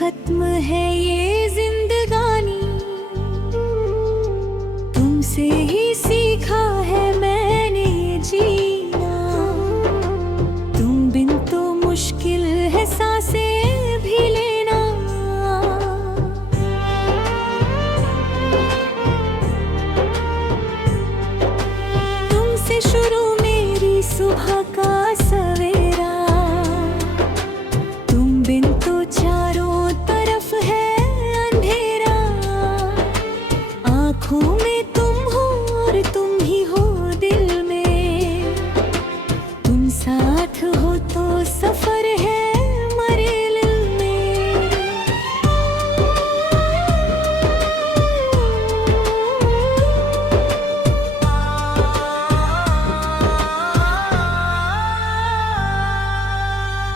खत्म है ये जिंदगानी, तुमसे ही सीखा है मैंने जीना। तुम बिन तो मुश्किल है सांसें भी लेना। तुमसे शुरू मेरी सुबह का सवेरा, तुम बिन तो चारों तरफ है अंधेरा। आँखों में तुम हो और तुम ही हो दिल में, तुम साथ हो तो सफर है मरेल में।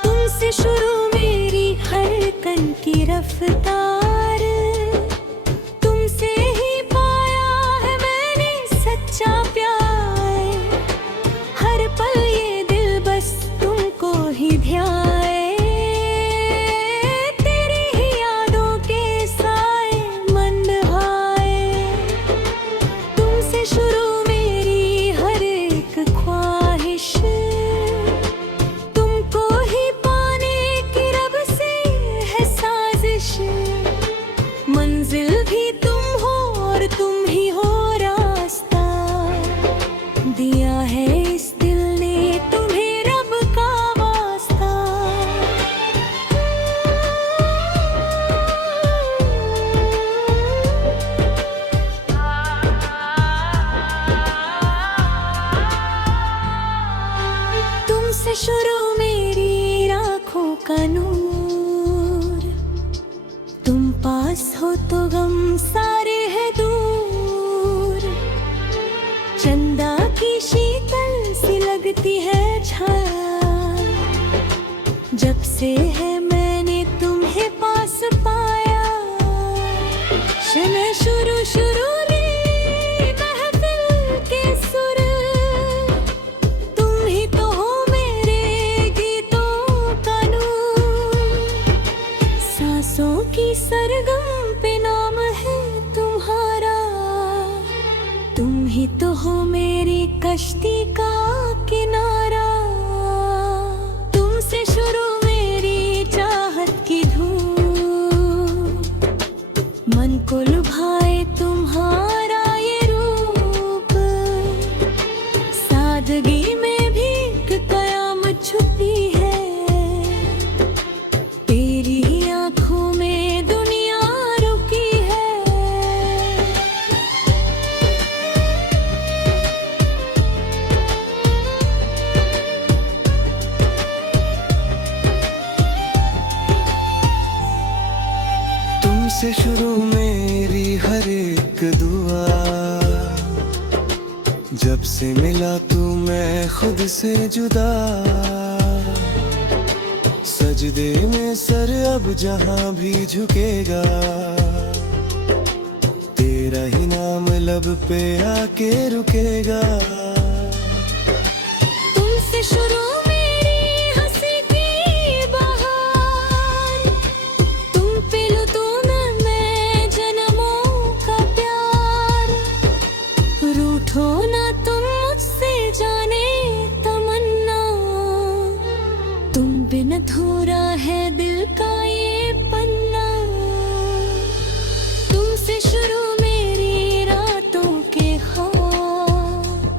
तुमसे शुरू मेरी हर कन की रफ्तार, तुमसे ही पाया है मैंने सच्चा प्यार। हर पल ये दिल बस तुमको ही ध्याए, तेरी ही यादों के साए मन भाए। तुमसे शुरू मेरी हर एक ख्वाहिश, तुमको ही पाने की रब से है साजिश। मंजिल भी तुम हो और तुम ही हो रास्ता, दिया है इस दिल ने तुम्हें रब का वास्ता। तुमसे शुरू मेरी आँखों का नूर, तुम पास हो तो गम सारे है दूर। चंदा की शीतल सी लगती है छाया, जब से है मैंने तुम्हें पास पाया। शम्मे शुरू शुरू रे महफिल के सुर, तुम ही तो हो मेरे गीतों का नूर। सांसों की सरगम पे नाम है तुम्हारा, तुम ही तो हो मेरी कश्ती का किनारा। तुमसे शुरू मेरी चाहत की धूप, मन को लुभाए तुम्हारा ये रूप। सादगी में भी एक कयामत छुपी है, तेरी ही आँखों में दुनिया रुकी है। तुमसे शुरू मेरी हर एक दुआ, जब से मिला तू मैं खुद से जुदा। सजदे में सर अब जहां भी झुकेगा, तेरा ही नाम लब पे आके रुकेगा। तुमसे शुरू मेरी हंसी की बहार, तुम पे लूटूं ना मैं जन्मों का प्यार। रूठो ना तुम मुझसे जाने तमन्ना, तुम बिन अधूरा है दिल का ये पन्ना। तुमसे शुरू मेरी रातों के ख्वाब,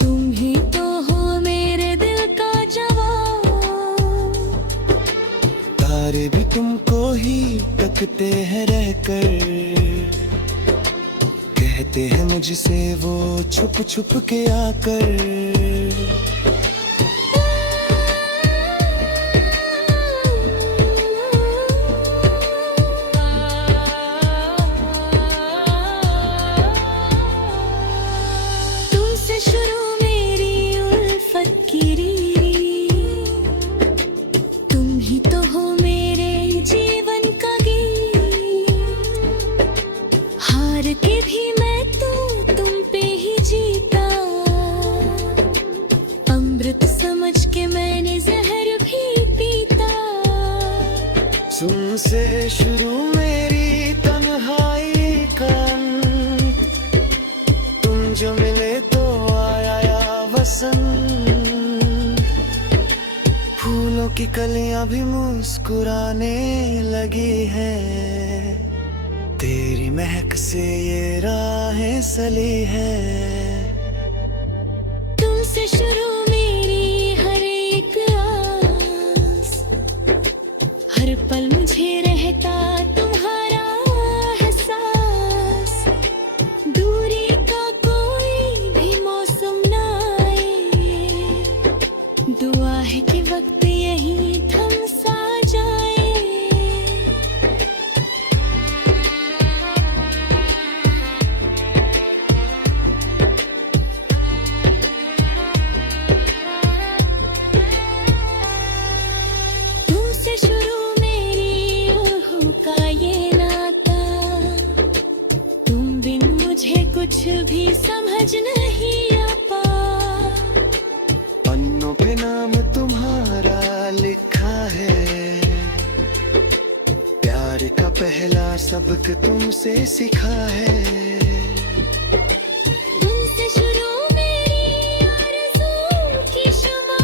तुम ही तो हो मेरे दिल का जवाब। तारे भी तुमको ही तकते हैं रहकर, कहते हैं मुझसे वो छुप छुप के आकर। तुमसे शुरू मेरी उल्फत की रीत, तुम ही तो हो मेरे जीवन का गीत। हार के भी मैं तो तुम पे ही जीता, तुमसे शुरू मेरी तन्हाई का अंत, तुम जो मिले तो आया या वसंत। फूलों की कलियां भी मुस्कुराने लगी है, तेरी महक से ये राहें सली है। तुमसे शुरू मेरी हर एक आस, हर पल मुझे रहता तुम्हारा एहसास। दूरी का कोई भी मौसम ना आए, दुआ है कि वक्त यहीं थम सा जाए। तुमसे शुरू मेरी रूह का ये नाता, तुम बिन मुझे कुछ भी समझ नहीं आता। पन्नों पे नाम तुम्हारा लिखा है, प्यार का पहला सबक तुमसे सीखा है। तुमसे शुरू मेरी आरज़ू की शमा,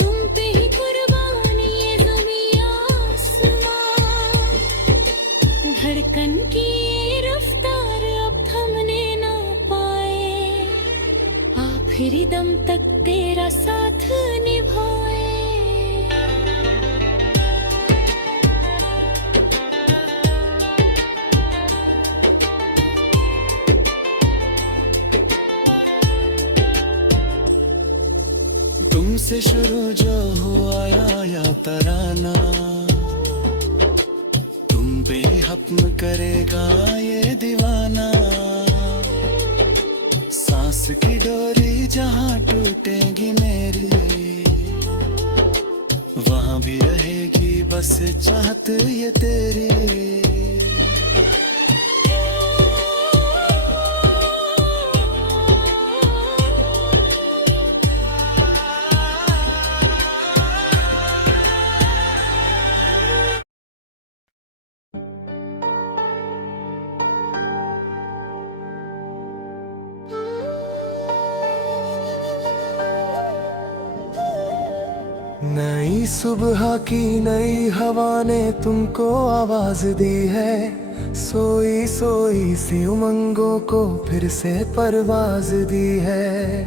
तुम पे ही कुर्बान ये ज़मीं आसमां। धड़कन की ये रफ्तार अब थमने ना पाए, आखिरी दम तक तेरा साथ निभाए। तुमसे शुरू जो हुआ या तराना, तुम पे हक्म करेगा ये दीवाना। सांस की डोरी जहाँ टूटेगी मेरी, वहाँ भी रहेगी बस चाहत ये तेरी। नई सुबह की नई हवा ने तुमको आवाज दी है, सोई सोई सी उमंगों को फिर से परवाज दी है।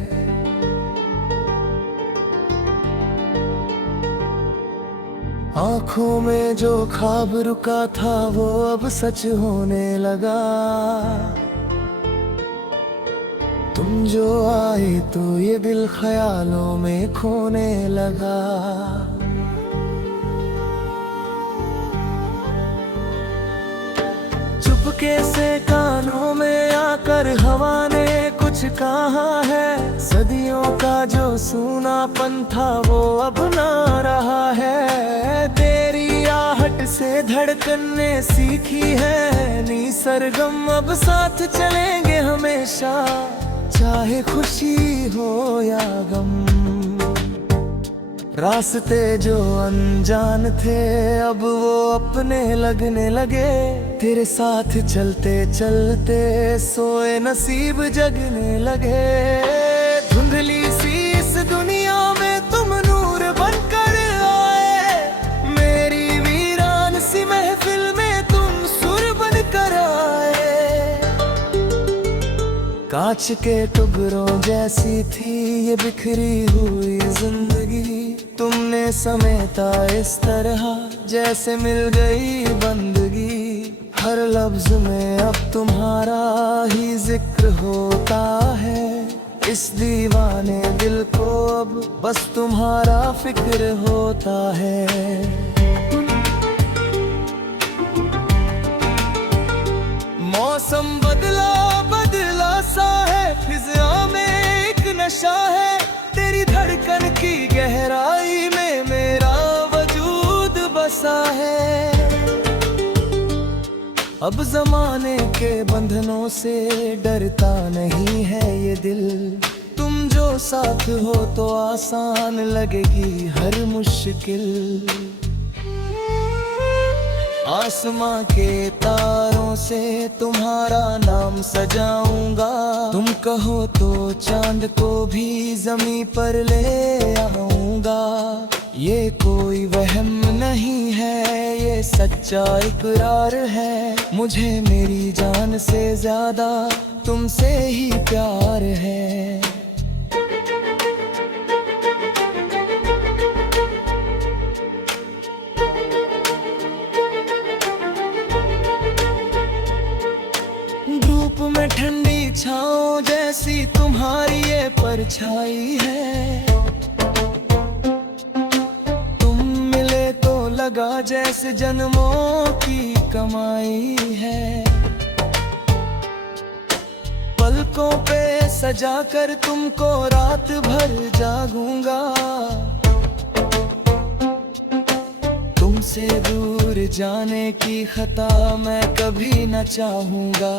आंखों में जो ख्वाब रुका था वो अब सच होने लगा। तुम जो आए तो ये दिल ख्यालों में खोने लगा। चुपके से कानों में आकर हवा ने कुछ कहा है, सदियों का जो सूनापन था वो अब ना रहा है। तेरी आहट से धड़कन ने सीखी है नी सरगम, अब साथ चलेंगे हमेशा चाहे खुशी हो या गम। रास्ते जो अनजान थे अब वो अपने लगने लगे, तेरे साथ चलते चलते सोए नसीब जगने लगे। धुंधली सी इस दुनिया में तुम नूर बनकर आए, मेरी वीरान सी महफिल में तुम सुर बनकर आए। कांच के टुकड़ों जैसी थी ये बिखरी हुई जिंदगी, तुमने समेटा इस तरह जैसे मिल गई बंदगी। हर लफ्ज में अब तुम्हारा ही जिक्र होता है, इस दीवाने दिल को अब बस तुम्हारा फिक्र होता है। मौसम बदला बदला सा है, फिजा में एक नशा है, तेरी धड़कन की गहराई में मेरा वजूद बसा है। अब जमाने के बंधनों से डरता नहीं है ये दिल, तुम जो साथ हो तो आसान लगेगी हर मुश्किल। आसमां के तारों से तुम्हारा नाम सजाऊंगा। तुम कहो तो चांद को भी ज़मीं पर ले आऊंगा। ये कोई वहम नहीं है, ये सच्चा इकरार है। मुझे मेरी जान से ज्यादा तुमसे ही प्यार है। धूप में ठंडी छाँव जैसी तुम्हारी ये परछाई है। तुम मिले तो लगा जैसे जन्मों की कमाई है। पलकों पे सजा कर तुमको रात भर जागूंगा। तुमसे दूर जाने की खता मैं कभी न चाहूंगा।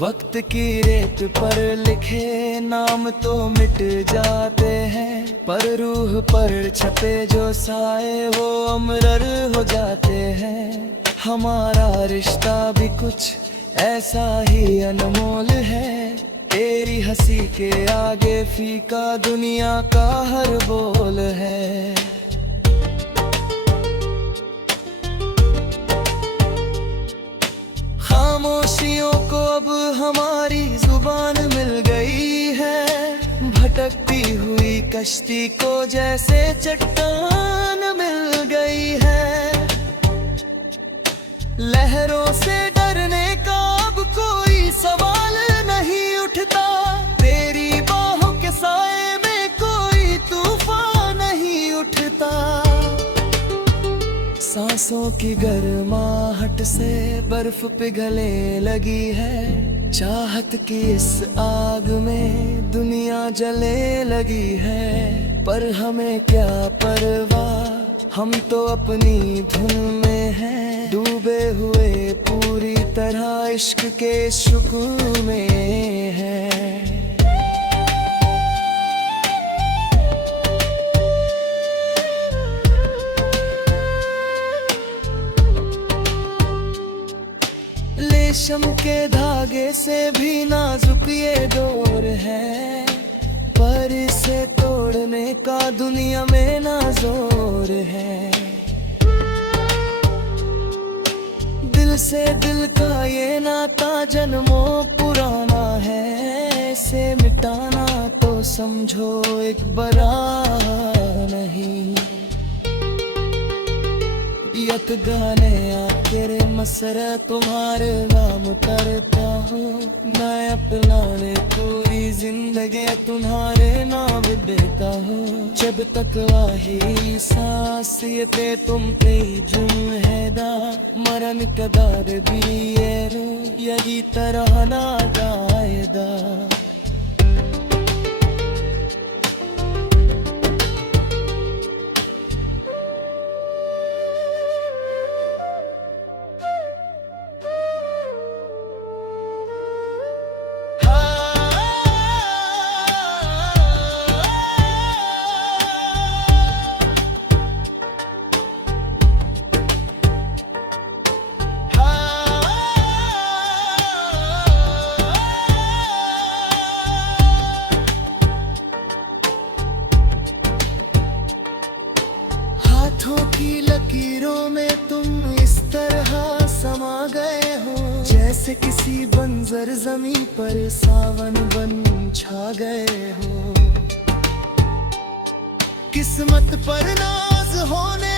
वक्त की रेत पर लिखे नाम तो मिट जाते हैं, पर रूह पर छपे जो साए वो अमरर हो जाते हैं। हमारा रिश्ता भी कुछ ऐसा ही अनमोल है। तेरी हंसी के आगे फीका दुनिया का हर बोल है। खामोशियों को अब हमारी जुबान मिल गई है। भटकती हुई कश्ती को जैसे चट्टान मिल गई है। लहरों से डरने का अब कोई सवाल नहीं उठता। तेरी बाहों के साए में कोई तूफान नहीं उठता। सांसों की गर्माहट से बर्फ पिघलने लगी है। चाहत की इस आग में दुनिया जलने लगी है। पर हमें क्या परवाह, हम तो अपनी धुन में हैं। डूबे हुए पूरी तरह इश्क के शुक्र में हैं। रेशम के धागे से भी नाजुक ये डोर है। पर इसे तोड़ने का दुनिया में ना जोर है। दिल से दिल का ये नाता जन्मों पुराना है। इसे मिटाना तो समझो एक बड़ा नहीं। यत गाने आखिर मसरा तुम्हारे नाम करता हूँ। मैं अपनाने पूरी जिंदगी तुम्हारे नाम देता हूँ। जब तक वाही सांस ये पे तुम पे जुम्मेदा। मरण कदार भी ये रो यही तरह ना गायदा। हाथों की लकीरों में तुम इस तरह समा गए हो। जैसे किसी बंजर जमीन पर सावन बन छा गए हो। किस्मत पर नाज होने